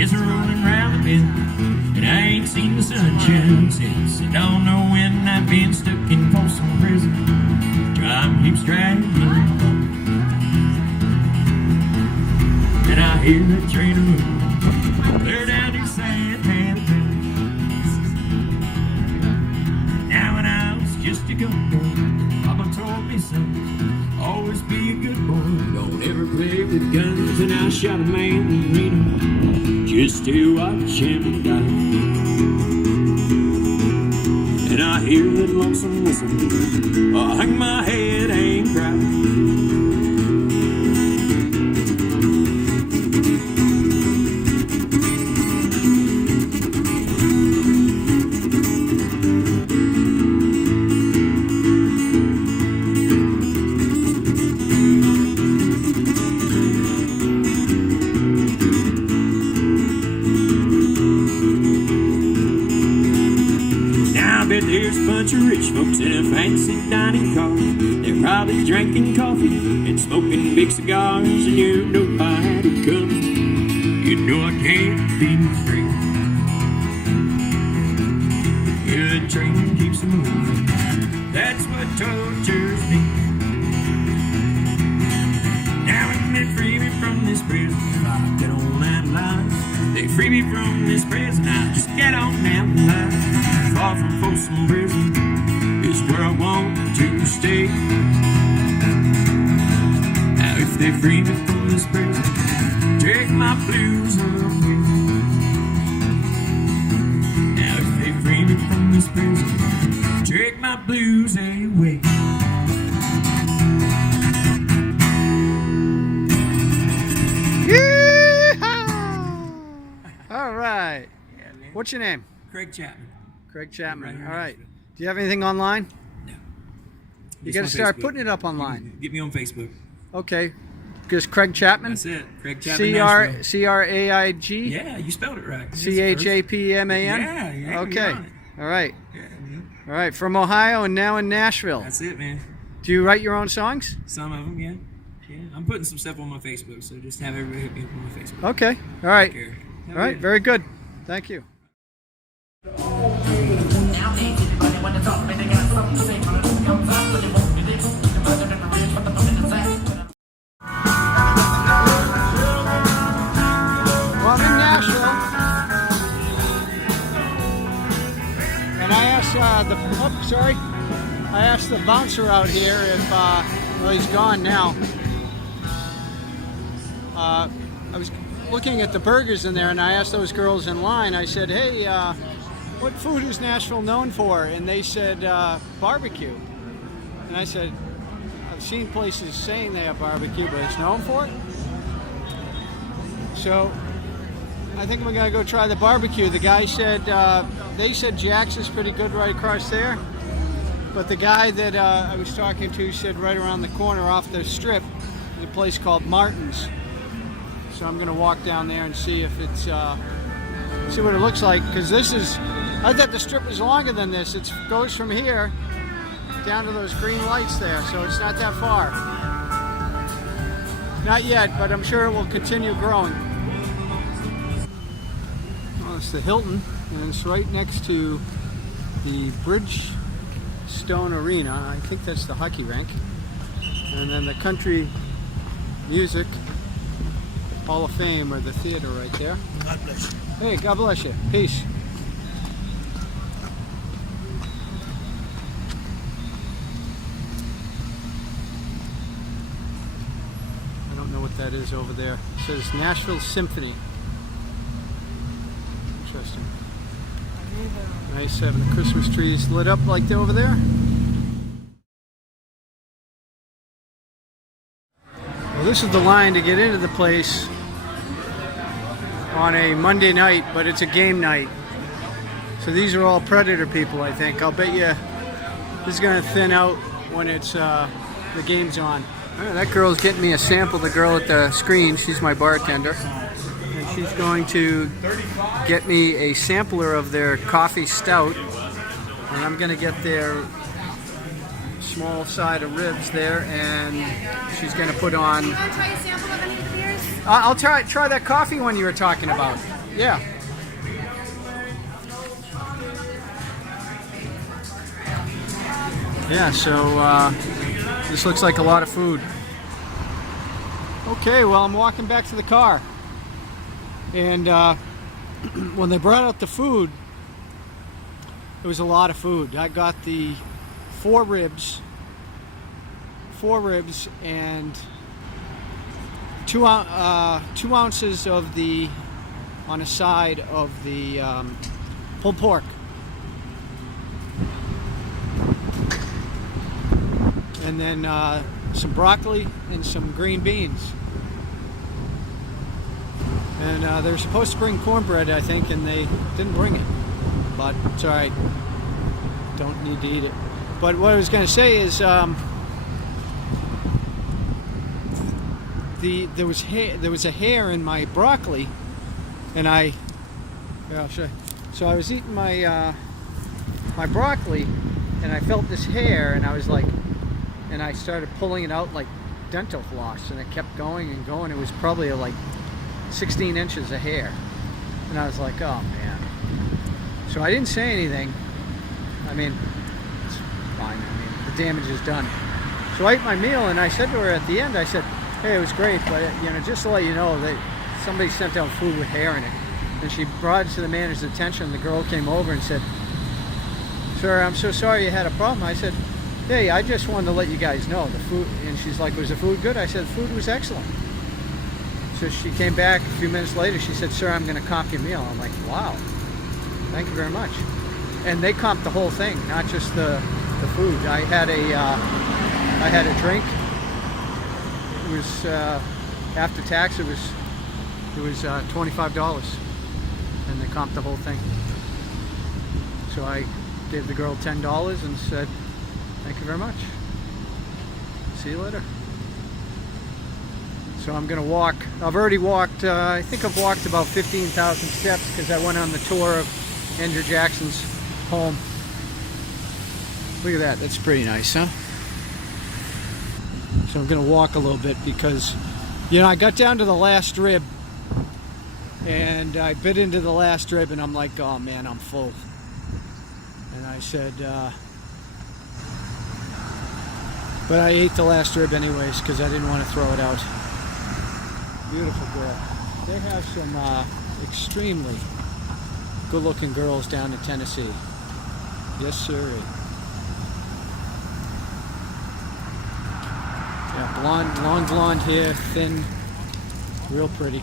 is rolling round the bend, and I ain't seen the sunshine since. I don't know when I've been stuck in Folsom Prison. Time keeps dragging on, and I hear that train a moving clear down to Santana. Now when I was just a young boy, Papa told me, son, always be a good boy. Don't ever play with guns. And I shot a man in Reno just to watch him die. And I hear that lonesome whistle, I hang my head and cry. There's a bunch of rich folks in a fancy dining car. They're probably drinking coffee and smoking big cigars. And you know I had to come. You know I can't be free. Yeah, the train keeps moving. That's what tortures me. Now when they free me from this prison, if I get on that line, they free me from this prison, I just get on down the line. Far from Folsom Prison is where I want to stay. Now if they free me from this prison, take my blues away. Now if they free me from this prison, take my blues away. Yeehaw! All right. Yeah, man. What's your name? Craig Chapman. Craig Chapman. Right All right. Nashville. Do you have anything online? No. You Just got to on start Facebook. putting it up online. Get me on Facebook. Okay. Just Craig Chapman? That's it. Craig Chapman. Nashville. C-R-A-I-G? Yeah, you spelled it right. C-H-A-P-M-A-N? Yeah. Okay. All right. Yeah, man. All right. From Ohio and now in Nashville. That's it, man. Do you write your own songs? Some of them, yeah. Yeah, I'm putting some stuff on my Facebook, so just have everybody hit me up on my Facebook. Okay. All right. Take care. All right. Very good. Thank you. Well, I'm in Nashville, and I asked the bouncer out here if, well, he's gone now. I was looking at the burgers in there, and I asked those girls in line, I said, hey, what food is Nashville known for? And they said barbecue. And I said, I've seen places saying they have barbecue, but it's known for it? So I think we're gonna go try the barbecue. The guy said, they said Jack's is pretty good right across there. But the guy that I was talking to said right around the corner off the strip is a place called Martin's. So I'm gonna walk down there and see if it's, see what it looks like. Because this is, I thought the strip was longer than this. It goes from here down to those green lights there, so it's not that far. Not yet, but I'm sure it will continue growing. Well, it's the Hilton, and it's right next to the Bridgestone Arena. I think that's the hockey rink. And then the Country Music Hall of Fame, or the theater right there. God bless you. Hey, God bless you. Peace. I don't know what that is over there. It says Nashville Symphony. Interesting. Nice having the Christmas trees lit up like they're over there. Well, this is the line to get into the place on a Monday night, but it's a game night. So these are all Predator people, I think. I'll bet you this is going to thin out when it's the game's on. That girl's getting me a sample, the girl at the screen. She's my bartender. And she's going to get me a sampler of their coffee stout. And I'm going to get their small side of ribs there, and she's going to put on... You want to try a sample of any of the beers? I'll try that coffee one you were talking about. Yeah. Yeah, so this looks like a lot of food. Okay, well, I'm walking back to the car. And when they brought out the food, it was a lot of food. I got the four ribs and 2 ounces of the, on a side of the pulled pork. And then some broccoli and some green beans. And they were supposed to bring cornbread, I think, and they didn't bring it. But it's all right. Don't need to eat it. But what I was going to say is, there was a hair in my broccoli, and I'll show you. So I was eating my my broccoli, and I felt this hair, and I was like, and I started pulling it out like dental floss, and it kept going and going. It was probably like 16 inches of hair, and I was like, oh man. So I didn't say anything. I mean, it's fine. I mean, the damage is done. So I ate my meal, and I said to her at the end, I said, hey, it was great, but just to let you know that somebody sent out food with hair in it. And she brought it to the manager's attention. The girl came over and said, sir, I'm so sorry you had a problem. I said, hey, I just wanted to let you guys know the food. And she's like, was the food good? I said, the food was excellent. So she came back a few minutes later. She said, sir, I'm going to comp your meal. I'm like, wow, thank you very much. And they comped the whole thing, not just the food. I had a drink. It was after tax. It was $25, and they comped the whole thing. So I gave the girl $10 and said, thank you very much. See you later. So I'm going to walk. I've already walked, I think I've walked about 15,000 steps because I went on the tour of Andrew Jackson's home. Look at that. That's pretty nice, huh? So I'm going to walk a little bit because, I got down to the last rib and I bit into the last rib and I'm like, oh man, I'm full. And I said, but I ate the last rib anyways because I didn't want to throw it out. Beautiful girl. They have some extremely good-looking girls down in Tennessee. Yes, sir. Yeah, blonde, long blonde hair, thin, real pretty.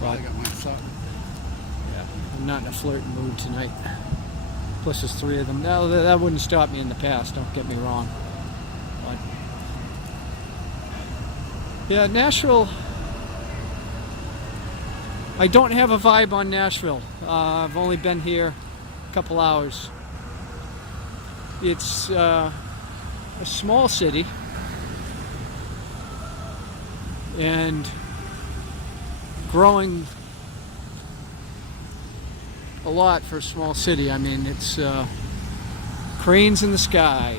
But, yeah, I'm not in a flirting mood tonight. Plus there's 3 of them. Now that wouldn't stop me in the past, don't get me wrong. But yeah, Nashville, I don't have a vibe on Nashville. I've only been here a couple hours. It's a small city and growing a lot for a small city. I mean, it's cranes in the sky.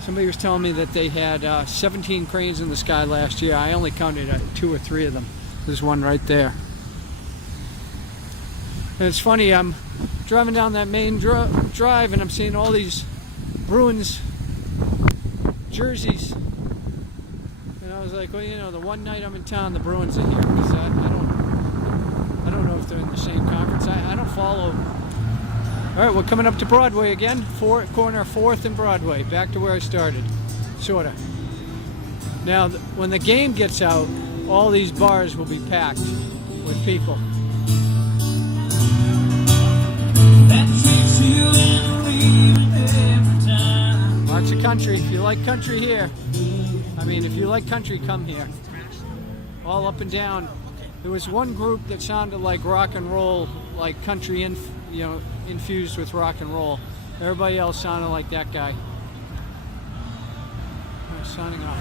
Somebody was telling me that they had 17 cranes in the sky last year. I only counted 2 or 3 of them. There's one right there. And it's funny, I'm driving down that main drive and I'm seeing all these Bruins jerseys. And I was like, well, the one night I'm in town, the Bruins are here. Because I don't know if they're in the same conference. I don't follow. All right, we're coming up to Broadway again. Corner 4th and Broadway. Back to where I started. Sort of. Now, when the game gets out, all these bars will be packed with people. Lots of country. If you like country here, if you like country, come here. All up and down. There was one group that sounded like rock and roll, like country, infused with rock and roll. Everybody else sounded like that guy. I'm signing off.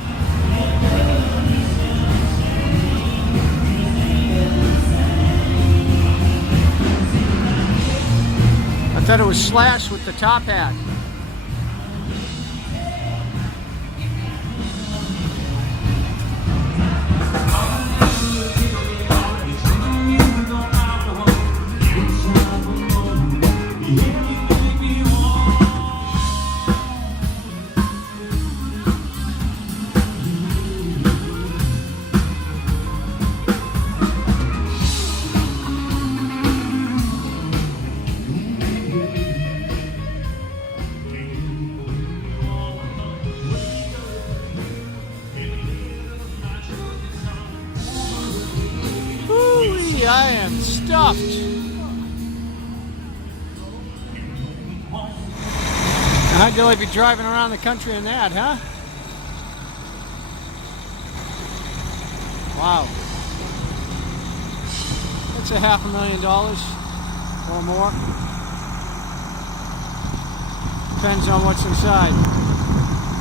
I thought it was Slash with the top hat. I am stuffed. I'd really be driving around the country in that, huh? Wow. That's $500,000 or more. Depends on what's inside.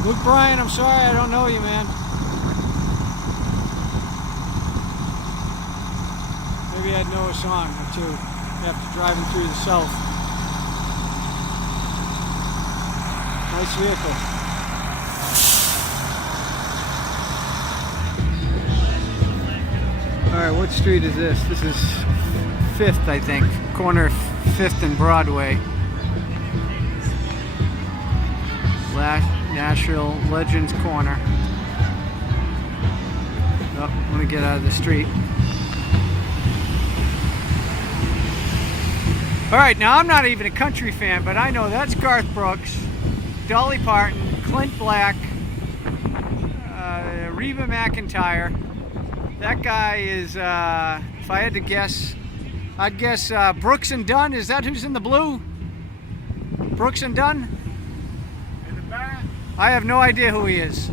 Luke Bryan, I'm sorry I don't know you, man. Maybe I'd know a song or two after driving through the South. Nice vehicle. Alright, what street is this? This is 5th, I think. Corner 5th and Broadway. Nashville Legends Corner. Oh, let me get out of the street. Alright, now I'm not even a country fan, but I know that's Garth Brooks, Dolly Parton, Clint Black, Reba McEntire. That guy is, if I had to guess, I'd guess Brooks and Dunn. Is that who's in the blue? Brooks and Dunn? In the back? I have no idea who he is.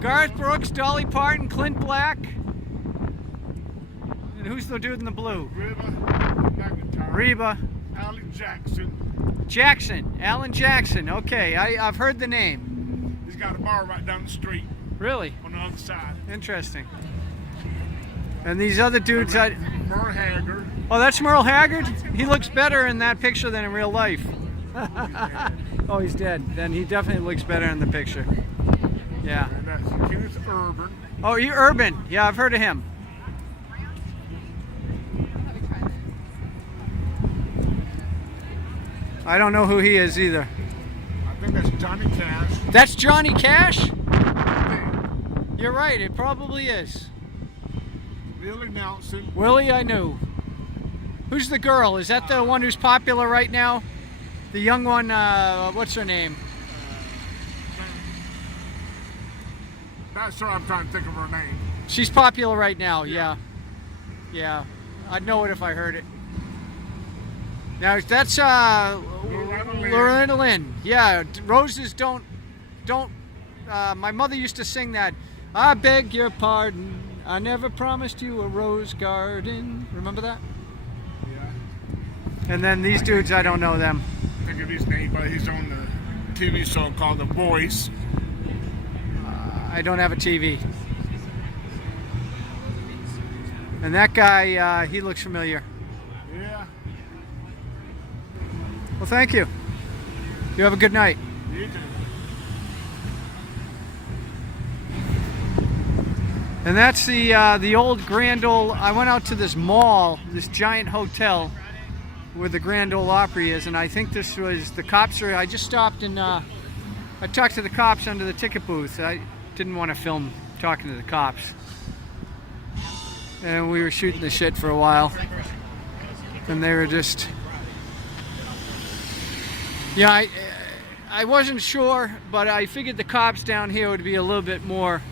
Garth Brooks, Dolly Parton, Clint Black. And who's the dude in the blue? Reba McEntire. Reba. Alan Jackson. Alan Jackson. Okay, I've heard the name. He's got a bar right down the street. Really? On the other side. Interesting. And these other dudes, Merle Haggard. Oh, that's Merle Haggard? He looks better in that picture than in real life. Oh, he's dead. Then he definitely looks better in the picture. Yeah. And that's Kenneth Urban. Oh, you Urban. Yeah, I've heard of him. I don't know who he is either. I think that's Johnny Cash. That's Johnny Cash? You're right, it probably is. Willie Nelson. Willie, I knew. Who's the girl? Is that the one who's popular right now? The young one, what's her name? That's her, I'm trying to think of her name. She's popular right now, yeah. Yeah, I'd know it if I heard it. Now, that's Loretta Lynn. Yeah, roses don't, my mother used to sing that. I beg your pardon, I never promised you a rose garden. Remember that? Yeah. And then these dudes, I don't know them. I think of his name, but he's on the TV show called The Voice. I don't have a TV. And that guy, he looks familiar. Yeah. Well, thank you. You have a good night. You too. And that's the old Grand Ole. I went out to this mall, this giant hotel where the Grand Ole Opry is, and I think this was the cops. I just stopped and I talked to the cops under the ticket booth. I didn't want to film talking to the cops, and we were shooting the shit for a while, and they were just, yeah. I wasn't sure, but I figured the cops down here would be a little bit more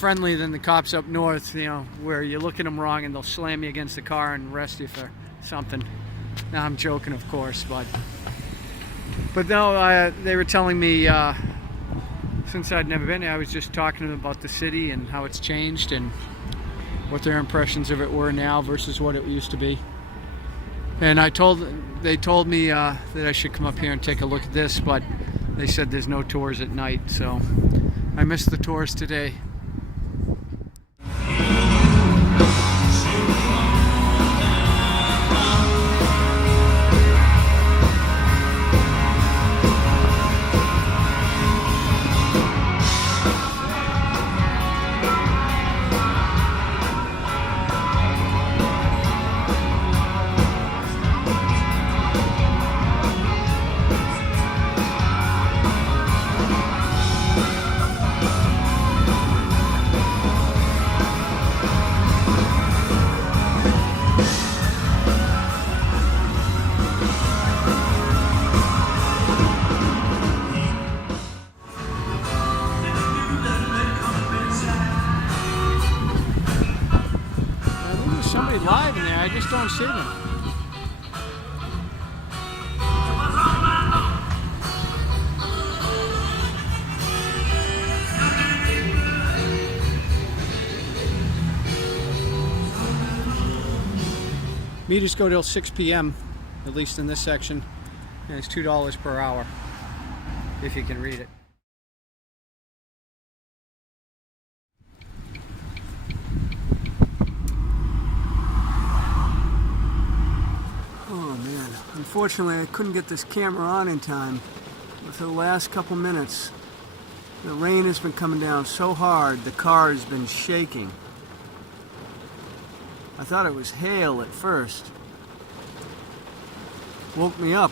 friendly than the cops up north, you know, where you look at them wrong and they'll slam you against the car and arrest you for something. Now, I'm joking, of course, but no, they were telling me, since I'd never been there, I was just talking to them about the city and how it's changed and what their impressions of it were now versus what it used to be. And they told me that I should come up here and take a look at this, but they said there's no tours at night, so I missed the tours today. don't see them. Meters go till 6 p.m., at least in this section, and it's $2 per hour, if you can read it. Oh man, unfortunately I couldn't get this camera on in time. For the last couple minutes, the rain has been coming down so hard, the car has been shaking. I thought it was hail at first. Woke me up.